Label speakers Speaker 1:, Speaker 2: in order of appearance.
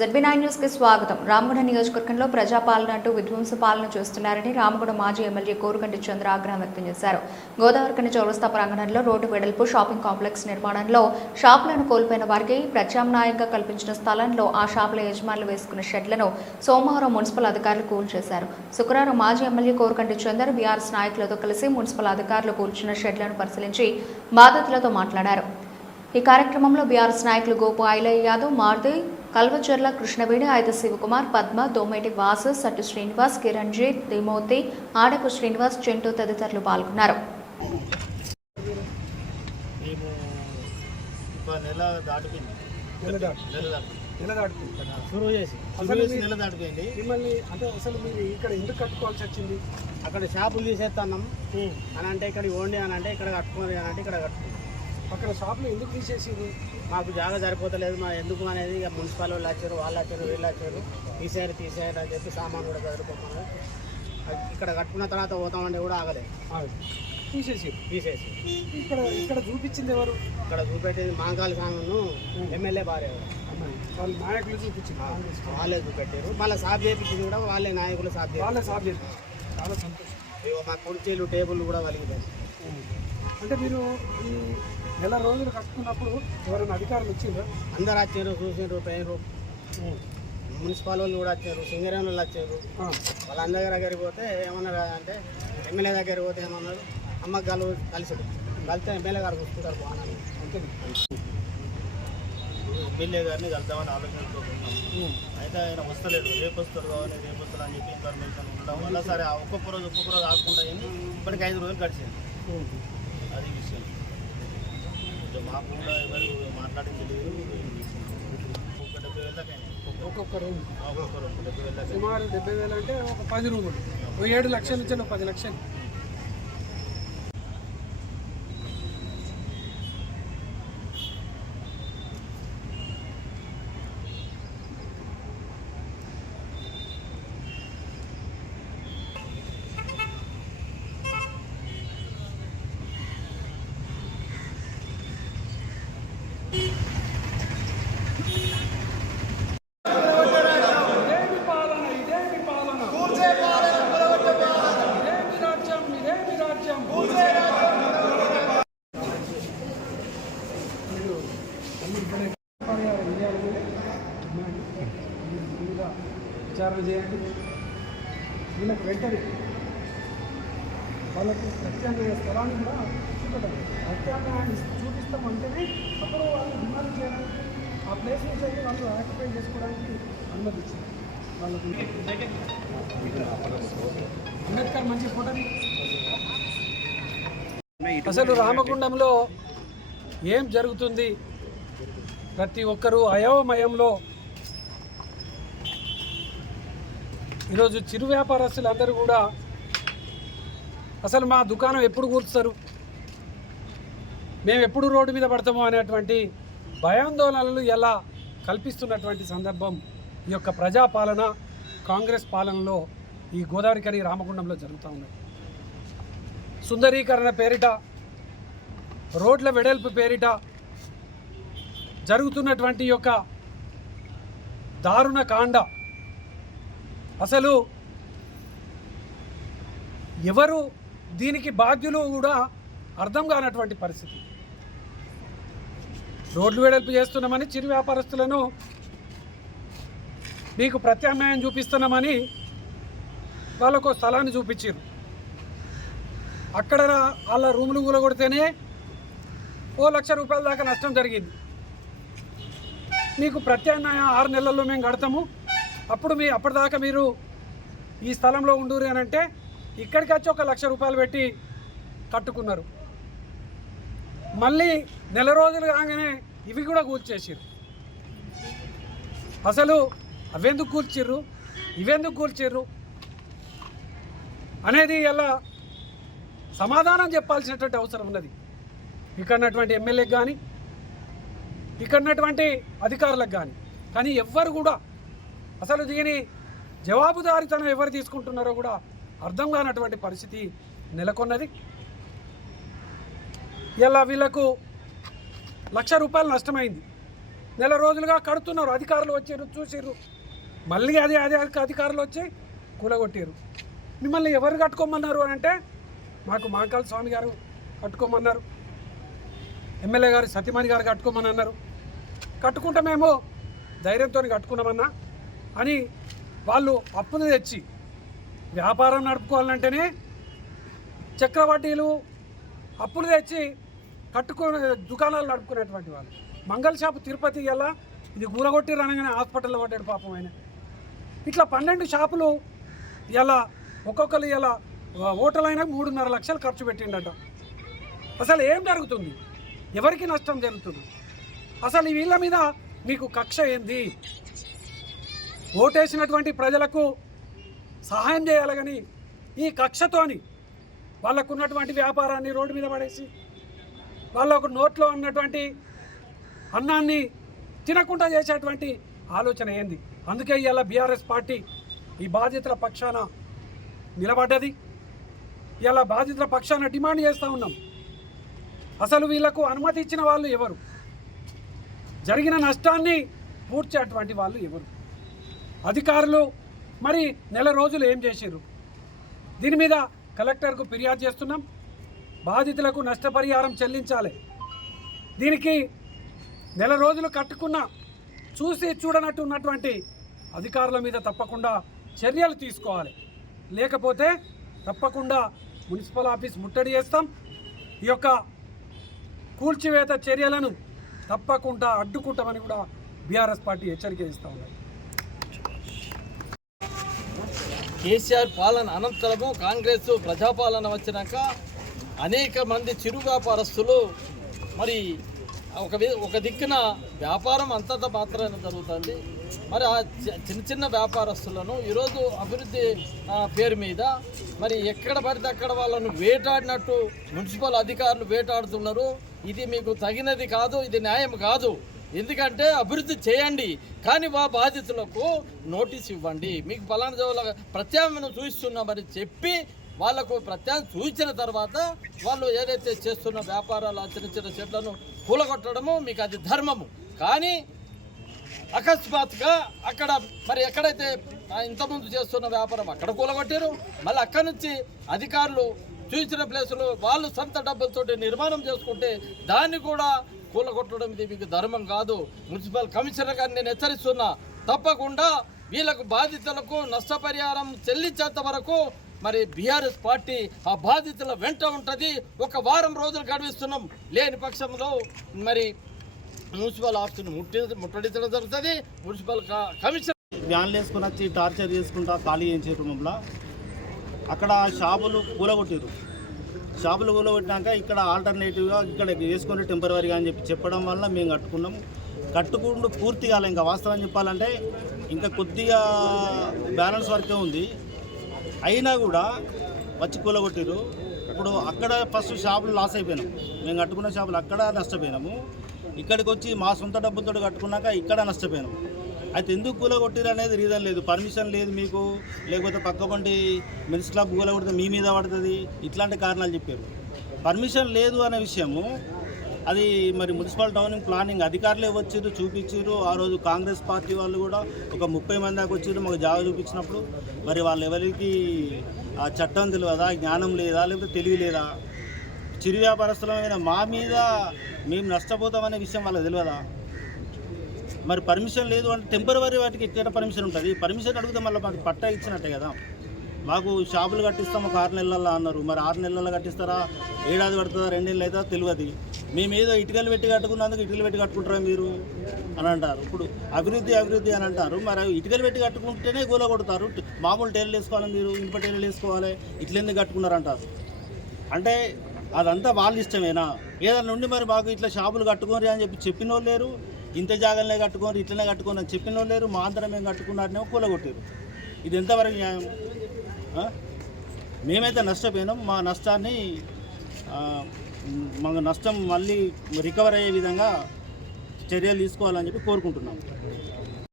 Speaker 1: ZB nine న్యూస్కి స్వాగతం. రామగూడ నియోజకవర్గంలో ప్రజాపాలన అంటూ విధ్వంస పాలన చేస్తున్నారని రామగూడ మాజీ ఎమ్మెల్యే కోరుగంటి చంద్ర ఆగ్రహం వ్యక్తం చేశారు. గోదావరికని చౌరస్తా ప్రాంగణంలో రోడ్డు వెడల్పు షాపింగ్ కాంప్లెక్స్ నిర్మాణంలో షాపులను కోల్పోయిన వారికి ప్రత్యామ్నాయంగా కల్పించిన స్థలంలో ఆ షాపుల యజమానులు వేసుకున్న షెడ్లను సోమవారం మున్సిపల్ అధికారులు కూల్చేశారు శుక్రవారం మాజీ ఎమ్మెల్యే కోరుగంటి చందర్ బీఆర్ఎస్ నాయకులతో కలిసి మున్సిపల్ అధికారులు కూల్చిన షెడ్లను పరిశీలించి బాధితులతో మాట్లాడారు. ఈ కార్యక్రమంలో బీఆర్ఎస్ నాయకులు గోపు ఐలయ్య యాదవ్ మారుతి కల్వచర్ల కృష్ణవేణి ఐత శివకుమార్ పద్మ దోమేటి వాసు సట్టు శ్రీనివాస్ కిరణ్జీత్ తిమోతి ఆడపు శ్రీనివాస్ చెంటు తదితరులు పాల్గొన్నారు.
Speaker 2: మిమ్మల్ని అంటే అసలు మీరు ఇక్కడ ఎందుకు కట్టుకోవాల్సి వచ్చింది?
Speaker 3: అక్కడ షాపులు తీసేస్తున్నాం. అని అంటే ఇక్కడ ఓండి అని అంటే ఇక్కడ కట్టుకోండి అని అంటే ఇక్కడ కట్టుకున్నాం
Speaker 2: అక్కడ షాప్లో ఎందుకు తీసేసింది?
Speaker 3: మాకు జాగా సరిపోతలేదు మా ఎందుకు అనేది ఇక మున్సిపల్ వాళ్ళు వచ్చారు వాళ్ళు వచ్చారు వీళ్ళు వచ్చారు. తీసేయారు తీసేయారు అని చెప్పి సామాన్ కూడా చదువుకోమన్నారు ఇక్కడ కట్టుకున్న తర్వాత పోతామంటే కూడా ఆగలేదు.
Speaker 2: తీసేసి
Speaker 3: తీసేసి
Speaker 2: ఇక్కడ ఇక్కడ చూపించింది ఎవరు?
Speaker 3: ఇక్కడ చూపెట్టేది మాంకాల సామాను ఎమ్మెల్యే భార్య.
Speaker 2: వాళ్ళ నాయకులు చూపించింది.
Speaker 3: వాళ్ళే చూపెట్టారు. మళ్ళీ సాఫ్ చేయించింది కూడా వాళ్ళే నాయకులు సాఫ్ చేయాలి
Speaker 2: వాళ్ళే సాఫ్ చేసింది చాలా సంతోషం.
Speaker 3: మా కుర్చీలు టేబుల్ కూడా వలిగిపోయింది
Speaker 2: అంటే మీరు ఈ నెల రోజులు కట్టుకున్నప్పుడు ఎవరైనా అధికారులు వచ్చిండ్రా?
Speaker 3: అందరు వచ్చారు చూసారు పోయారు మున్సిపల్ వాళ్ళు కూడా వచ్చారు సింగరేణి వాళ్ళు వచ్చారు. వాళ్ళందరి దగ్గరికి పోతే ఏమన్నారు అంటే ఎమ్మెల్యే దగ్గరికి పోతే ఏమన్నారు? అమ్మ గలు కలిసి కలిస్తే ఎమ్మెల్యే గారు చూసుకుంటారు బాగున్నాను
Speaker 2: అంతే
Speaker 4: ఎమ్మెల్యే గారిని కలుద్దామని ఆలోచనతో. అయితే ఆయన వస్తలేదు రేపు వస్తారు కావాలి రేపు వస్తారు అని చెప్పి ఇన్ఫర్మేషన్ ఉండడం వల్ల సరే ఒక్కొక్క రోజు ఒక్కొక్క రోజు ఆకుండా ఇప్పటికి ఐదు రోజులు గడిచింది. అది విషయం మాకు కూడా ఎవరు డెబ్బై.
Speaker 2: ఒక్కొక్క రూమ్
Speaker 4: ఒక్కొక్క రోజు డెబ్బై వేల దాకా
Speaker 2: సుమారు డెబ్బై వేలు అంటే ఒక పది రూములు ఏడు లక్షల ఒక పది లక్షలు ఇదేమి పాలన ఇదేమి పాలన ఇదేమి రాజ్యం ఇదేమి రాజ్యం మీరు అన్ని ఇక్కడే పరిహారం చేయాలని డిమాండ్. మీరు ముందుగా విచారణ చేయండి. వీళ్ళకి వెంటనే వాళ్ళకు ప్రత్యామ్నాయ స్థలాన్ని కూడా చూపెట్టాలి. ప్రత్యామ్నాయాన్ని చూపిస్తామంటేనే అప్పుడు వాళ్ళు డిమాండ్ చేయడానికి ఆ ప్లేస్ నుంచి అయితే వాళ్ళు ఆక్యుపై చేసుకోవడానికి అనుమతిచ్చింది వాళ్ళకు అంబేద్కర్ మంచి ఫోటో అసలు రామగుండంలో ఏం జరుగుతుంది? ప్రతి ఒక్కరూ అయోమయంలో ఈరోజు చిరు వ్యాపారస్తులందరూ కూడా అసలు మా దుకాణం ఎప్పుడు కూర్చుతారు? మేము ఎప్పుడు రోడ్డు మీద పడతామో అనేటువంటి భయాందోళనలు ఎలా కల్పిస్తున్నటువంటి సందర్భం ఈ యొక్క ప్రజాపాలన కాంగ్రెస్ పాలనలో ఈ గోదావరి కని రామగుండంలో జరుగుతూ ఉన్నాయి సుందరీకరణ పేరిట రోడ్ల వెడల్పు పేరిట జరుగుతున్నటువంటి యొక్క దారుణ కాండ అసలు ఎవరు దీనికి బాధ్యులు కూడా అర్థం కానటువంటి పరిస్థితి. రోడ్లు వెడల్పు చేస్తున్నామని చిరు వ్యాపారస్తులను మీకు ప్రత్యామ్నాయం చూపిస్తున్నామని వాళ్ళకు స్థలాన్ని చూపించారు. అక్కడ వాళ్ళ రూములు కూలగొడితేనే ఓ లక్ష రూపాయల దాకా నష్టం జరిగింది. మీకు ప్రత్యామ్నాయం ఆరు నెలల్లో మేము కడతాము. అప్పుడు మీ అప్పటిదాకా మీరు ఈ స్థలంలో ఉండురు అని అంటే ఇక్కడికి వచ్చి ఒక లక్ష రూపాయలు పెట్టి కట్టుకున్నారు. మళ్ళీ నెల రోజులు కాగానే ఇవి కూడా కూల్చేసారు అసలు అవెందుకు కూల్చిర్రు? ఇవెందుకు కూల్చిర్రు? అనేది ఎలా సమాధానం చెప్పాల్సినటువంటి అవసరం ఉన్నది. ఇక్కడ ఉన్నటువంటి ఎమ్మెల్యేకి కానీ ఇక్కడ ఉన్నటువంటి అధికారులకు కానీ కానీ ఎవ్వరు కూడా అసలు దీని జవాబుదారితనం ఎవరు తీసుకుంటున్నారో కూడా అర్థం కానటువంటి పరిస్థితి నెలకొన్నది. ఇలా వీళ్ళకు లక్ష రూపాయలు నష్టమైంది. నెల రోజులుగా కడుతున్నారు అధికారులు వచ్చారు చూసిర్రు. మళ్ళీ అదే అదే అధికారులు వచ్చి కూలగొట్టారు మిమ్మల్ని ఎవరు కట్టుకోమన్నారు అని అంటే మాకు మహాకాళ స్వామి గారు కట్టుకోమన్నారు. ఎమ్మెల్యే గారు సత్యమణి గారు కట్టుకోమని అన్నారు. కట్టుకుంటే మేము ధైర్యంతో కట్టుకున్నామన్నా అని వాళ్ళు అప్పులు తెచ్చి వ్యాపారం నడుపుకోవాలంటేనే చక్రవడ్డీలు అప్పులు తెచ్చి కట్టుకునే దుకాణాలు నడుపుకునేటువంటి వాళ్ళు. మంగళ షాపు తిరుపతి ఎలా? ఇది కూరగొట్టి అనగానే హాస్పిటల్లో పడ్డాడు పాపం ఆయన. ఇట్లా పన్నెండు షాపులు ఎలా? ఒక్కొక్కరు ఇలా హోటల్ అయినా మూడున్నర లక్షలు ఖర్చు పెట్టిండట. అసలు ఏం జరుగుతుంది? ఎవరికి నష్టం జరుగుతుంది? అసలు ఈ వీళ్ళ మీద మీకు కక్ష ఏంది? ఓటేసినటువంటి ప్రజలకు సహాయం చేయాలని ఈ కక్షతోని వాళ్ళకు ఉన్నటువంటి వ్యాపారాన్ని రోడ్డు మీద పడేసి వాళ్ళకు నోట్లో ఉన్నటువంటి అన్నాన్ని తినకుండా చేసేటువంటి ఆలోచన ఏంది? అందుకే ఇవాళ బీఆర్ఎస్ పార్టీ ఈ బాధితుల పక్షాన నిలబడ్డది. ఇలా బాధితుల పక్షాన డిమాండ్ చేస్తూ ఉన్నాం. అసలు వీళ్ళకు అనుమతి ఇచ్చిన వాళ్ళు ఎవరు? జరిగిన నష్టాన్ని పూడ్చేటువంటి వాళ్ళు ఎవరు? అధికారులు మరి నెల రోజులు ఏం చేశారు దీని మీద కలెక్టర్కు ఫిర్యాదు చేస్తున్నాం. బాధితులకు నష్టపరిహారం చెల్లించాలి. దీనికి నెల రోజులు కట్టుకున్న చూసి చూడనట్టు ఉన్నటువంటి అధికారుల మీద తప్పకుండా చర్యలు తీసుకోవాలి. లేకపోతే తప్పకుండా మున్సిపల్ ఆఫీస్ ముట్టడి చేస్తాం. ఈ యొక్క కూల్చివేత చర్యలను తప్పకుండా అడ్డుకుంటామని కూడా బీఆర్ఎస్ పార్టీ హెచ్చరిక ఇస్తూ ఉన్నాయి
Speaker 5: కేసీఆర్ పాలన అనంతరము కాంగ్రెస్ ప్రజాపాలన వచ్చినాక అనేక మంది చిరు వ్యాపారస్తులు మరి ఒక ఒక దిక్కున వ్యాపారం అంతంత మాత్రమే జరుగుతుంది. మరి ఆ చి- చిన్న చిన్న వ్యాపారస్తులను ఈరోజు అభివృద్ధి పేరు మీద మరి ఎక్కడ పడితే అక్కడ వాళ్ళను వేటాడినట్టు మున్సిపల్ అధికారులు వేటాడుతున్నారు. ఇది మీకు తగినది కాదు ఇది న్యాయం కాదు. ఎందుకంటే అభివృద్ధి చేయండి. కానీ మా బాధితులకు నోటీస్ ఇవ్వండి. మీకు పలానా జోల ప్రత్యామ్నాయం చూపిస్తున్నామని చెప్పి వాళ్ళకు ప్రత్యామ్నాయం చూపించిన తర్వాత వాళ్ళు ఏదైతే చేస్తున్న వ్యాపారాలు చిన్న చిన్న చెట్లను కూలగొట్టడము మీకు అది ధర్మము. కానీ అకస్మాత్తుగా అక్కడ మరి ఎక్కడైతే ఇంతకుముందు చేస్తున్న వ్యాపారం అక్కడ కూలగొట్టారు మళ్ళీ అక్కడ నుంచి అధికారులు చూసిన ప్లేసులు వాళ్ళు సొంత డబ్బులతోటి నిర్మాణం చేసుకుంటే దాన్ని కూడా కూలగొట్టడం ఇది మీకు ధర్మం కాదు. మున్సిపల్ కమిషనర్ గారిని నేను హెచ్చరిస్తున్నా. తప్పకుండా వీళ్ళకు బాధితులకు నష్టపరిహారం చెల్లించేంత వరకు మరి బీఆర్ఎస్ పార్టీ ఆ బాధితుల వెంట ఉంటుంది. ఒక వారం రోజులు గడిపిస్తున్నాం. లేని పక్షంలో మరి మున్సిపల్ ఆఫీసును ముట్టి ముట్టడించడం జరుగుతుంది. మున్సిపల్ కమిషనర్
Speaker 4: వ్యాన్లు వేసుకుని వచ్చి టార్చర్ చేసుకుంటా ఖాళీ చేయించారు మమ్మల్ని అక్కడ షాపులు కూలగొట్టారు షాపులు కూలగొట్టినాక ఇక్కడ ఆల్టర్నేటివ్గా ఇక్కడ వేసుకొని టెంపరీగా అని చెప్పి చెప్పడం వల్ల మేము కట్టుకున్నాం. కట్టుకుంటూ పూర్తి కాలే ఇంకా వాస్తవం చెప్పాలంటే ఇంకా కొద్దిగా బ్యాలెన్స్ వరకే ఉంది. అయినా కూడా వచ్చి కూలగొట్టారు ఇప్పుడు అక్కడ ఫస్ట్ షాపులు లాస్ అయిపోయినాం. మేము కట్టుకున్న షాపులు అక్కడ నష్టపోయినాము. ఇక్కడికి వచ్చి మా సొంత డబ్బులతో కట్టుకున్నాక ఇక్కడ నష్టపోయినాము అయితే ఎందుకు కూలగొట్టిరు అనేది రీజన్ లేదు. పర్మిషన్ లేదు మీకు. లేకపోతే పక్క కొండి మెన్స్ క్లబ్ కూలగొడితే మీ మీద పడుతుంది. ఇట్లాంటి కారణాలు చెప్పారు. పర్మిషన్ లేదు అనే విషయము అది మరి మున్సిపల్ టౌనింగ్ ప్లానింగ్ అధికారులే వచ్చారు చూపించారు ఆ రోజు కాంగ్రెస్ పార్టీ వాళ్ళు కూడా ఒక ముప్పై మంది దాకా వచ్చారు మాకు జాగా చూపించినప్పుడు. మరి వాళ్ళు ఎవరికి ఆ చట్టం తెలియదా జ్ఞానం లేదా లేకపోతే తెలివి లేదా చిరు వ్యాపారస్తులమైన మా మీద మేము నష్టపోతామనే విషయం వాళ్ళకి తెలియదా మరి పర్మిషన్ లేదు అంటే టెంపరీ వాటికి ఎక్కడ పర్మిషన్ ఉంటుంది? పర్మిషన్ అడిగితే మళ్ళీ మాకు పట్టా ఇచ్చినట్టే కదా. మాకు షాపులు కట్టిస్తాం ఒక ఆరు నెలల్లో అన్నారు. మరి ఆరు నెలల్లో కట్టిస్తారా? ఏడాది పడుతుందా? రెండు నెలలు అవుతుందా? తెలియదు. మేము ఏదో ఇటుకలు పెట్టి కట్టుకున్నందుకు ఇటుకలు పెట్టి కట్టుకుంటారా మీరు? అని అంటారు. ఇప్పుడు అభివృద్ధి అభివృద్ధి అని అంటారు. మరి ఇటుకలు పెట్టి కట్టుకుంటేనే గోల కొడతారు. మామూలు టైర్లు వేసుకోవాలి మీరు. ఇనుప టైర్లు వేసుకోవాలి. ఇట్లెందుకు కట్టుకున్నారంటారు అంటే అదంతా వాళ్ళ ఇష్టమేనా? ఏదైనా నుండి మరి మాకు ఇట్లా షాపులు కట్టుకోరు అని చెప్పి చెప్పిన వాళ్ళు లేరు. ఇంత జాగాలనే కట్టుకోరు ఇట్లనే కట్టుకొని అని చెప్పిన లేరు మా అందరం మేము కట్టుకున్నారనేమో కూలగొట్టారు ఇది ఎంతవరకు న్యాయం? మేమైతే నష్టపోయినాం మా నష్టాన్ని మా మాకు నష్టం మళ్ళీ రికవర్ అయ్యే విధంగా చర్యలు తీసుకోవాలని చెప్పి కోరుకుంటున్నాం.